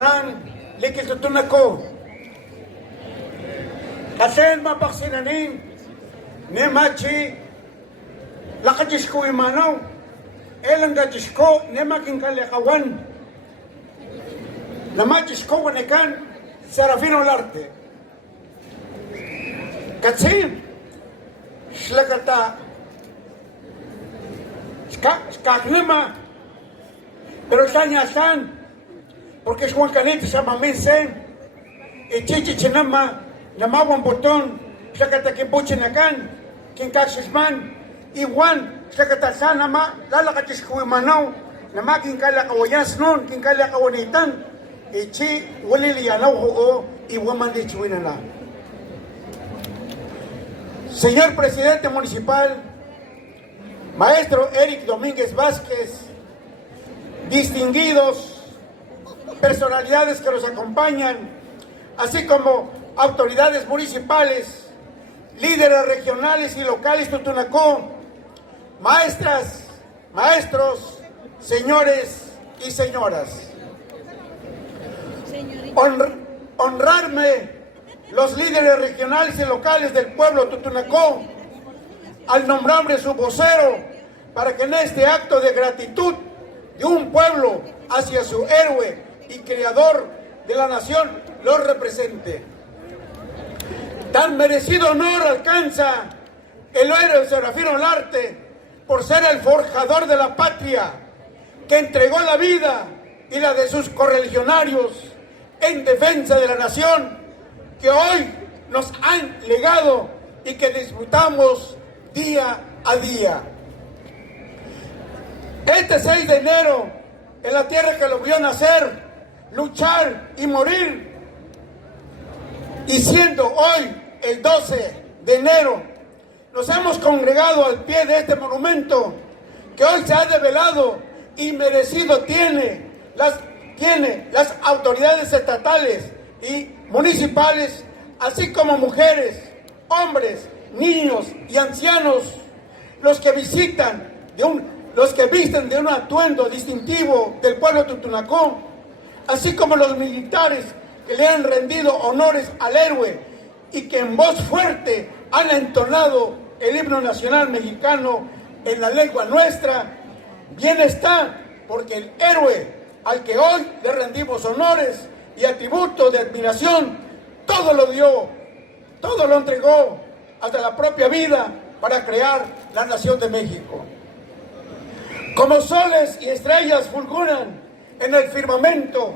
Likil tutunako. Kasen mapaksinanin ne machi lakajishko imanaw elang gajishko ne making kalakawan lamajishko wanekan Serafino Olarte katsin shlakata skaklima pero san porque es Juan Canete sa maminsen e chichi chinama namawan botón shlakata kimpuchinakan kinkasisman iwan shlakata sanama lalakatishko imanaw nama kinkalakawayas nun kinkalakawanitan ichi waliliyanaw ho iwaman de chuinana. Señor presidente municipal, maestro Eric Domínguez Vázquez, distinguidos personalidades que nos acompañan, así como autoridades municipales, líderes regionales y locales Totonacó, maestras, maestros, señores y señoras. Honrarme los líderes regionales y locales del pueblo Totonacó al nombrarme su vocero para que en este acto de gratitud de un pueblo hacia su héroe y creador de la nación lo represente. Tan merecido honor alcanza el héroe Serafino Olarte por ser el forjador de la patria que entregó la vida y la de sus correligionarios en defensa de la nación que hoy nos han legado y que disfrutamos día a día. Este 6 de enero, en la tierra que lo vio nacer, luchar y morir, y siendo hoy el 12 de enero, nos hemos congregado al pie de este monumento que hoy se ha develado y merecido tiene las autoridades estatales y municipales, así como mujeres, hombres, niños y ancianos, los que visten de un atuendo distintivo del pueblo Totonacó, así como los militares que le han rendido honores al héroe y que en voz fuerte han entonado el himno nacional mexicano en la lengua nuestra. Bien está, porque el héroe al que hoy le rendimos honores y atributos de admiración, todo lo dio, todo lo entregó, hasta la propia vida para crear la nación de México. Como soles y estrellas fulguran en el firmamento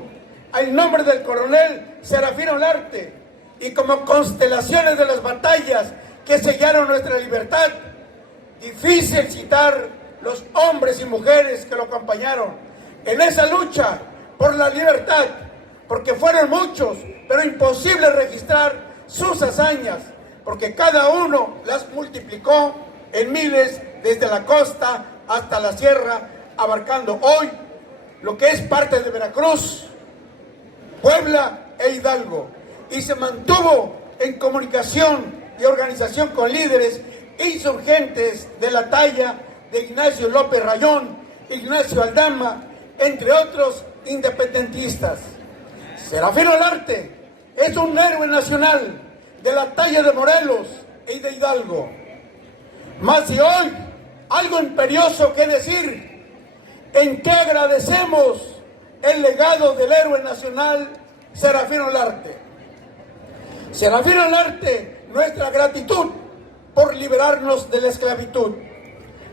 al nombre del coronel Serafino Olarte, y como constelaciones de las batallas que sellaron nuestra libertad, difícil citar los hombres y mujeres que lo acompañaron en esa lucha por la libertad, porque fueron muchos, pero imposible registrar sus hazañas, porque cada uno las multiplicó en miles desde la costa hasta la sierra, abarcando hoy lo que es parte de Veracruz, Puebla e Hidalgo, y se mantuvo en comunicación y organización con líderes insurgentes de la talla de Ignacio López Rayón, Ignacio Aldama, entre otros independentistas. Serafino Olarte es un héroe nacional de la talla de Morelos y de Hidalgo. Más y hoy, algo imperioso que decir, en que agradecemos el legado del héroe nacional Serafino Olarte. Serafino Olarte, nuestra gratitud por liberarnos de la esclavitud.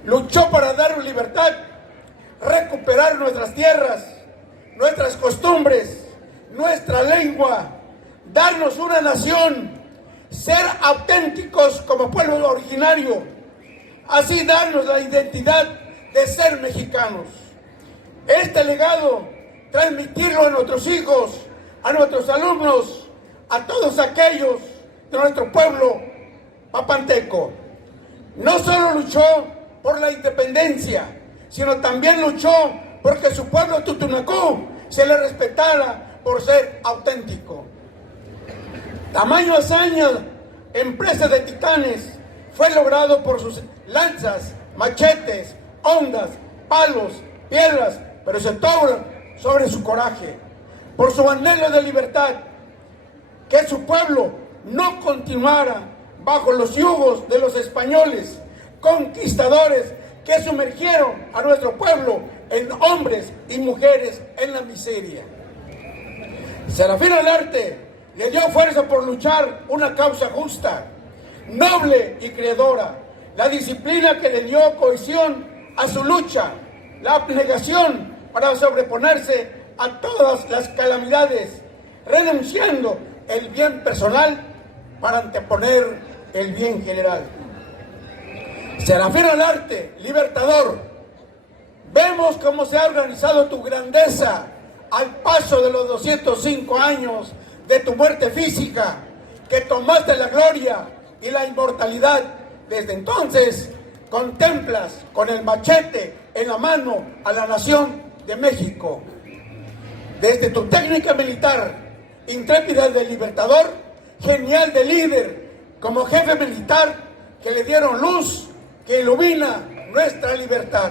Luchó para darnos libertad, recuperar nuestras tierras, nuestras costumbres, nuestra lengua, darnos una nación, ser auténticos como pueblo originario, así darnos la identidad de ser mexicanos. Este legado, transmitirlo a nuestros hijos, a nuestros alumnos, a todos aquellos de nuestro pueblo papanteco. No solo luchó por la independencia, sino también luchó porque su pueblo Totonacó se le respetara por ser auténtico. Tamaño hazaña, empresa de titanes, fue logrado por sus lanzas, machetes, ondas, palos, piedras, pero sobre su coraje. por su anhelo de libertad, que su pueblo no continuara bajo los yugos de los españoles, conquistadores que sumergieron a nuestro pueblo en hombres y mujeres en la miseria. Serafín Olarte le dio fuerza por luchar una causa justa, noble y creadora, la disciplina que le dio cohesión a su lucha, la abnegación para sobreponerse a todas las calamidades, renunciando el bien personal para anteponer el bien general. Serafín Olarte, libertador, vemos cómo se ha organizado tu grandeza al paso de los 205 años de tu muerte física, que tomaste la gloria y la inmortalidad. Desde entonces contemplas con el machete en la mano a la nación de México. Desde tu técnica militar, intrépida de libertador, genial de líder, como jefe militar que le dieron luz, que ilumina nuestra libertad.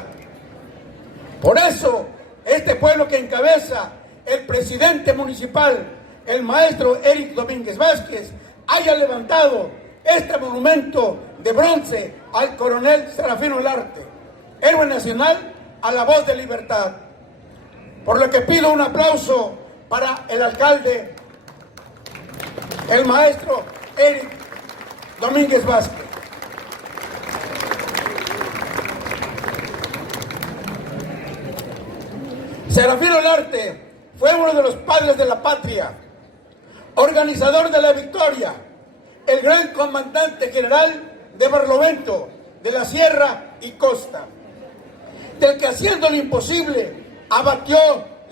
Por eso, este pueblo que encabeza el presidente municipal, el maestro Eric Domínguez Vázquez, haya levantado este monumento de bronce al coronel Serafín Olarte, héroe nacional a la voz de libertad. Por lo que pido un aplauso para el alcalde, el maestro Eric Domínguez Vázquez. Serafín Olarte fue uno de los padres de la patria, organizador de la victoria, el gran comandante general de Barlovento, de la Sierra y Costa, del que haciendo lo imposible abatió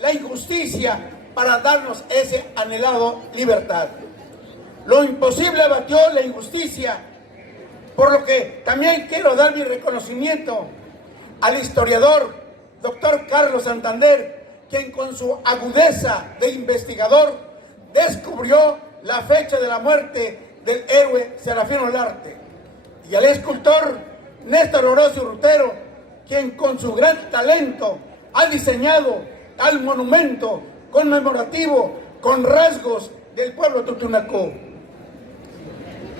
la injusticia para darnos ese anhelado libertad. Lo imposible abatió la injusticia, por lo que también quiero dar mi reconocimiento al historiador doctor Carlos Santander, quien con su agudeza de investigador descubrió la fecha de la muerte del héroe Serafín Olarte, y al escultor Néstor Orozco Rutero, quien con su gran talento ha diseñado tal monumento conmemorativo con rasgos del pueblo totonacó.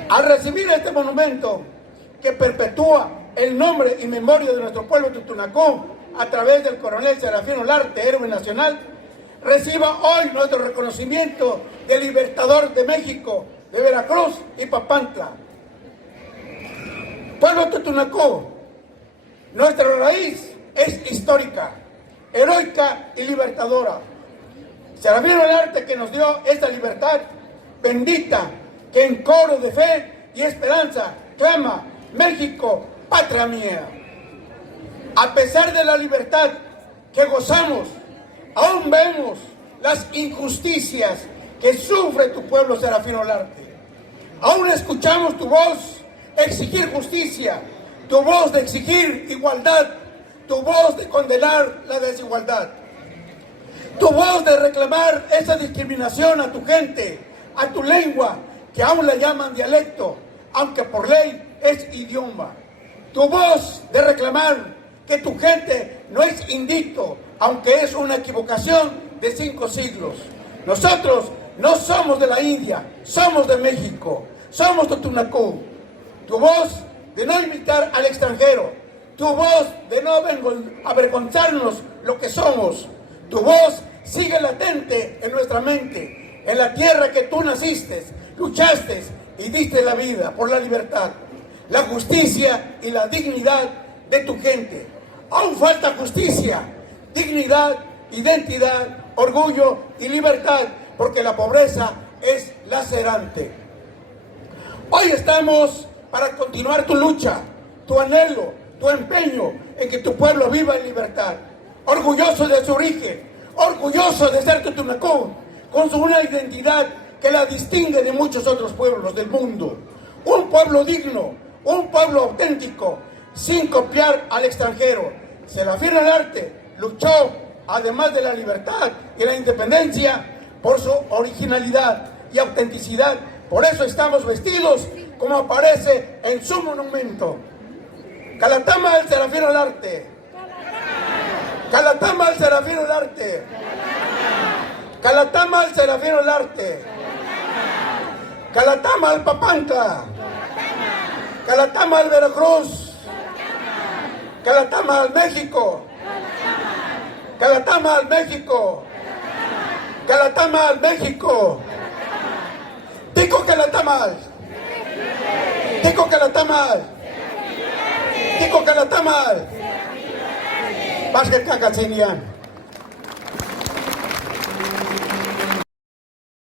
Al recibir este monumento que perpetúa el nombre y memoria de nuestro pueblo totonacó a través del coronel Serafín Olarte, héroe nacional, reciba hoy nuestro reconocimiento de libertador de México, de Veracruz y Papantla. Pueblo totonacó, nuestra raíz es histórica, heroica y libertadora. Serafín Olarte, que nos dio esta libertad bendita, que en coro de fe y esperanza clama: México, patria mía. A pesar de la libertad que gozamos, aún vemos las injusticias que sufre tu pueblo, Serafín Olarte. Aún escuchamos tu voz exigir justicia, tu voz de exigir igualdad, tu voz de condenar la desigualdad, tu voz de reclamar esa discriminación a tu gente, a tu lengua, que aún la llaman dialecto, aunque por ley es idioma. Tu voz de reclamar que tu gente no es indicto, aunque es una equivocación de 5 siglos. Nosotros no somos de la India, somos de México, somos totonacó. Tu voz de no imitar al extranjero, tu voz de no avergonzarnos lo que somos, tu voz sigue latente en nuestra mente, en la tierra que tú naciste, luchaste y diste la vida por la libertad, la justicia y la dignidad de tu gente. Aún falta justicia, dignidad, identidad, orgullo y libertad, porque la pobreza es lacerante. Hoy estamos para continuar tu lucha, tu anhelo, tu empeño en que tu pueblo viva en libertad, orgulloso de su origen, orgulloso de ser totonacó, con una identidad que la distingue de muchos otros pueblos del mundo. Un pueblo digno, un pueblo auténtico, sin copiar al extranjero. Serafín Olarte luchó, además de la libertad y la independencia, por su originalidad y autenticidad. Por eso estamos vestidos como aparece en su monumento. Calatama del Serafín Olarte. Calatama del Serafín Olarte. Calatama al Serafino Olarte. Calatama al Papantla. Calatama al Veracruz. Calatama al México. Calatama al México. Calatama al México. Tico Calatamal. Tico Calatamal. Tico Calatamal. Vázquez Cacatzinian.